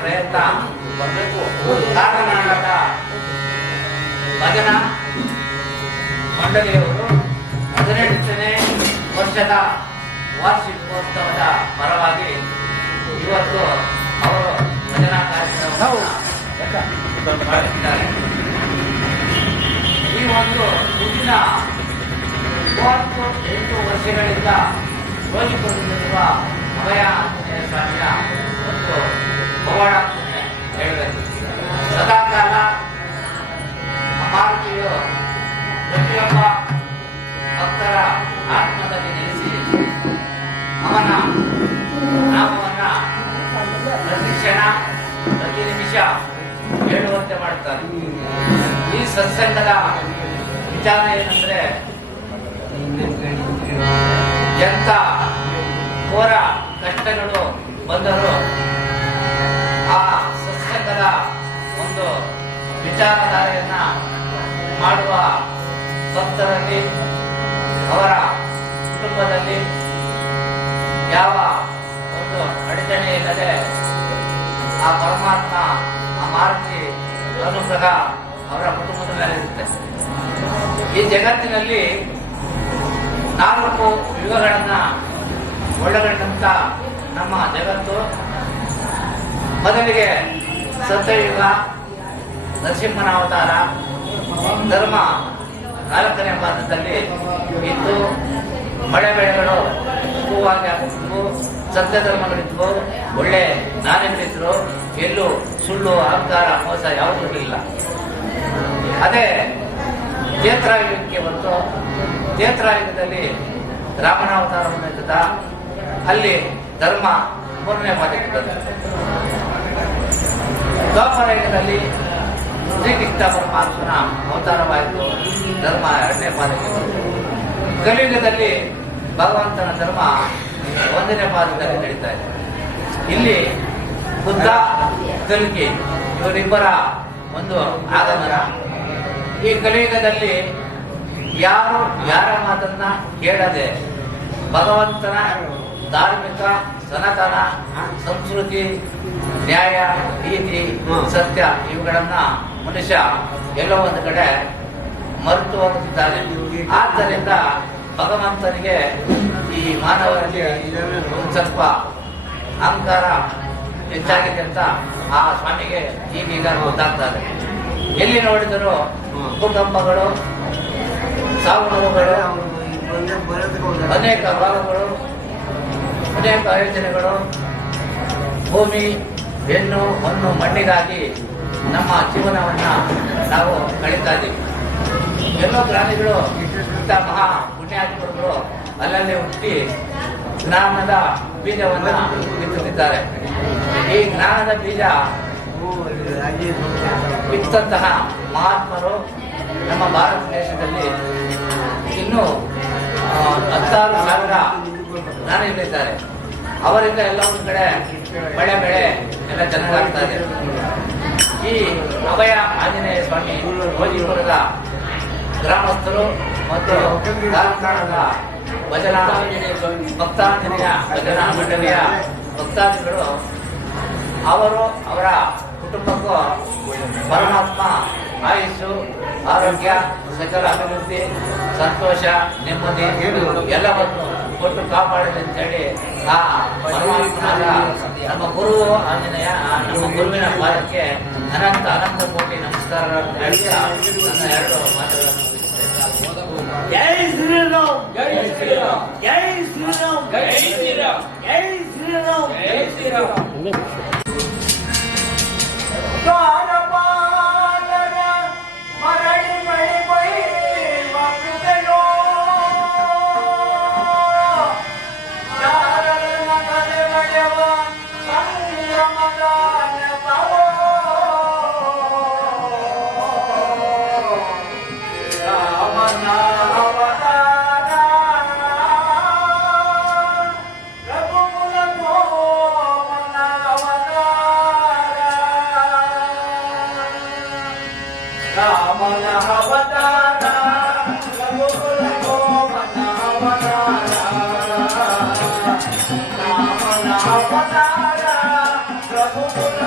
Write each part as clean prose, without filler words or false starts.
ಪ್ರಯತ್ನ ಬರಬೇಕು. ಕಾರಣನಾಡದ ಭಜನಾ ಮಂಡಳಿಯವರು 18ನೇ ವರ್ಷದ ವಾರ್ಷಿಕೋತ್ಸವದ ಪರವಾಗಿ ಇವತ್ತು ಅವರು ಭಜನಾ ಕಾರ್ಯಕ್ರಮವನ್ನು ಮಾಡುತ್ತಿದ್ದಾರೆ. ಈ ಒಂದು ಮುಂದಿನ 38 ವರ್ಷಗಳಿಂದ ಗೋಜಿಪುರದಲ್ಲಿರುವ ಅಭಯ ಆಂಜನೇಯ ಸ್ವಾಮಿಯ ಒಂದು ಪವಾಡ ಅಂತಲೇ ಹೇಳಬೇಕು. ಸದಾಕಾಲ ಮಾರುತಿಯು ಪ್ರತಿಯೊಬ್ಬ ಭಕ್ತರ ಆತ್ಮದಲ್ಲಿ ನೆಲೆಸಿ ಅವನ ನಾಮವನ್ನ ಪ್ರತಿ ಕ್ಷಣ ಪ್ರತಿ ನಿಮಿಷ ಹೇಳುವಂತೆ ಮಾಡುತ್ತಾರೆ. ಈ ಸತ್ಸಂಗದ ವಿಚಾರ ಏನಂದ್ರೆ, ಎಂತ ಘೋರ ಕಷ್ಟಗಳು ಬಂದರೂ ಆ ಸತ್ಸಂಗದ ಒಂದು ವಿಚಾರಧಾರೆಯನ್ನ ಮಾಡುವ ಭಕ್ತರಲ್ಲಿ, ಅವರ ಕುಟುಂಬದಲ್ಲಿ ಯಾವ ಒಂದು ಅಡಚಣೆ ಇಲ್ಲದೆ ಆ ಪರಮಾತ್ಮ, ಆ ಮಾರುತಿ ಅನುಗ್ರಹ ಅವರ ಕುಟುಂಬದ ಮೇಲೆ ಇರುತ್ತೆ. ಈ ಜಗತ್ತಿನಲ್ಲಿ 4 ಯುಗಗಳನ್ನ ಒಳಗೊಂಡಂತ ನಮ್ಮ ಜಗತ್ತು ಮೊದಲಿಗೆ ಸತ್ಯಯುಗ, ನರಸಿಂಹನ ಅವತಾರ, ಧರ್ಮ 4ನೇ ಪಾದದಲ್ಲಿ ಇದ್ದು ಮಳೆ ಬೆಳೆಗಳು ಹೂವಾಗಿ ಆಗ್ತಿದ್ವು, ಸತ್ಯ ಧರ್ಮಗಳಿದ್ವು, ಒಳ್ಳೆ ನಾಣ್ಯಗಳಿದ್ರು, ಎಲ್ಲೂ ಸುಳ್ಳು ಅಹಂಕಾರ ಮೋಸ ಯಾವುದೂ ಇರಲಿಲ್ಲ. ಅದೇ ತ್ರೇತಾಯುಗಕ್ಕೆ ಬಂತು. ತ್ರೇತಾಯುಗದಲ್ಲಿ ರಾಮನ ಅವತಾರವನ್ನು ಎತ್ತದ, ಅಲ್ಲಿ ಧರ್ಮ 3ನೇ ಪಾದಕ್ಕೆ ಬಂತು. ದ್ವಾಪರ ಯುಗದಲ್ಲಿ ಶ್ರೀಕೃಷ್ಣ ಪರಮಾತ್ಮನ ಅವತಾರವಾಯಿತು, ಧರ್ಮ 2ನೇ ಪಾದಕ್ಕೆ ಬಂತು. ಕಲಿಯುಗದಲ್ಲಿ ಭಗವಂತನ ಧರ್ಮ 1ನೇ ಪಾದದಲ್ಲಿ ನಡೀತಾ ಇದೆ. ಇಲ್ಲಿ ಬುದ್ಧ, ಕಲ್ಕಿ ಇವರಿಬ್ಬರ ಒಂದು ಆಗಮನ. ಈ ಕಲಿಯುಗದಲ್ಲಿ ಯಾರು ಯಾರ ಮಾತನ್ನ ಕೇಳದೆ ಭಗವಂತನ ಧಾರ್ಮಿಕ ಸನಾತನ ಸಂಸ್ಕೃತಿ, ನ್ಯಾಯ, ನೀತಿ, ಸತ್ಯ ಇವುಗಳನ್ನ ಮನುಷ್ಯ ಎಲ್ಲೋ ಒಂದು ಕಡೆ ಮರೆತು ಹೋಗುತ್ತಿದ್ದಾನೆ. ಆದ್ದರಿಂದ ಭಗವಂತನಿಗೆ ಈ ಮಾನವರಲ್ಲಿ ಒಂದು ಸ್ವಲ್ಪ ಅಹಂಕಾರ ಹೆಚ್ಚಾಗಿದೆ ಅಂತ ಆ ಸ್ವಾಮಿಗೆ ಈಗೀಗ ಗೊತ್ತಾಗ್ತದೆ. ಎಲ್ಲಿ ನೋಡಿದರೂ ಭೂಕಂಪಗಳು, ಸಾವು ನೋವುಗಳು, ಅನೇಕ ರೋಗಗಳು, ಅನೇಕ ಯೋಜನೆಗಳು, ಭೂಮಿ, ಹೆಣ್ಣು, ಮಣ್ಣು, ಮಣ್ಣಿಗಾಗಿ ನಮ್ಮ ಜೀವನವನ್ನ ನಾವು ಕಳೀತಾ ಇದ್ದೀವಿ. ಎಲ್ಲೋ ಪ್ರಾಣಿಗಳು, ಇಂಥ ಮಹಾ ಪುಣ್ಯಾತ್ಮರುಗಳು ಅಲ್ಲಲ್ಲಿ ಹುಟ್ಟಿ ಜ್ಞಾನದ ಬೀಜವನ್ನ ಬಿತ್ತುತ್ತಿದ್ದಾರೆ. ಈ ಜ್ಞಾನದ ಬೀಜ ಬಿತ್ತಂತಹ ಮಹಾತ್ಮರು ನಮ್ಮ ಭಾರತ ದೇಶದಲ್ಲಿ ಇನ್ನೂ 16,000 ಜ್ಞಾನಿಗಳಿದ್ದಾರೆ. ಅವರಿಂದ ಎಲ್ಲ ಒಂದು ಕಡೆ ಮಳೆ ಬೆಳೆ ಎಲ್ಲ ಚೆನ್ನಾಗಾಗ್ತಾ ಇದೆ. ಈ ಅಭಯ ಆಂಜನೇಯ ಸ್ವಾಮಿ ಗೋಜಿಪುರದ ಗ್ರಾಮಸ್ಥರು ಮತ್ತು ಧಾರವಾಡದ ಭಜನಾ ಭಕ್ತಾಂಜನೇಯ ಭಜನಾ ಮಂಡಳಿಯ ಭಕ್ತಾದಿಗಳು, ಅವರು ಅವರ ಕುಟುಂಬಕ್ಕೂ ಪರಮಾತ್ಮ ಆಯುಸ್ಸು, ಆರೋಗ್ಯ, ಸಕಲ ಅಭಿವೃದ್ಧಿ, ಸಂತೋಷ, ನೆಮ್ಮದಿ ಎಲ್ಲವನ್ನು ಕೊಟ್ಟು ಕಾಪಾಡಲಿ ಅಂತೇಳಿ ಆ ಪರಮಾತ್ಮನಾದ ನಮ್ಮ ಗುರು ಆಂಜನೇಯ, ನಮ್ಮ ಗುರುವಿನ ಪಾದಕ್ಕೆ ಅನಂತ ಕೋಟಿ ನಮಸ್ಕಾರ ಹೇಳ್ತಾ ನನ್ನ 2 ಮಾತುಗಳನ್ನು ಜೈ ಶ್ರೀರಾಮ್, ಜೈ ಶ್ರೀರಾಮ್, ಜೈ ಶ್ರೀರಾಮ್, ಜೈ ಶ್ರೀರಾಮ್, ಜೈ ಶ್ರೀರಾಮ್, ಜೈ ಶ್ರೀರಾಮ್. Thank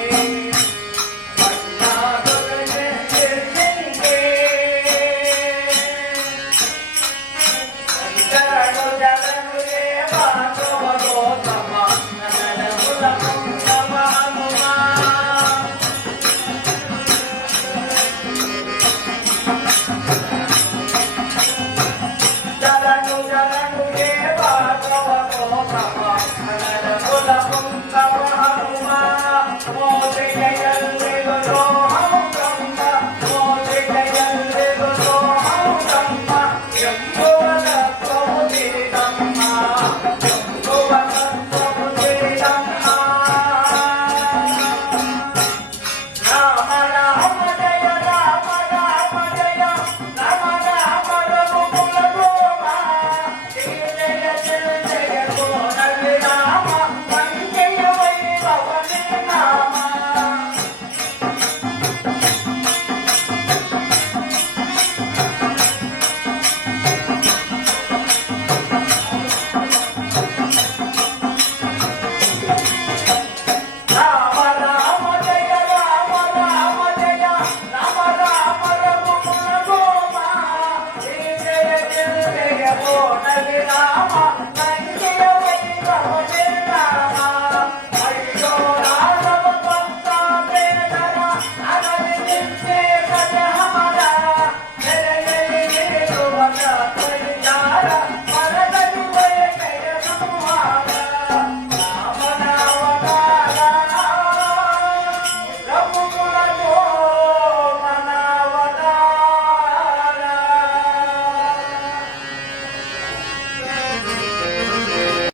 you.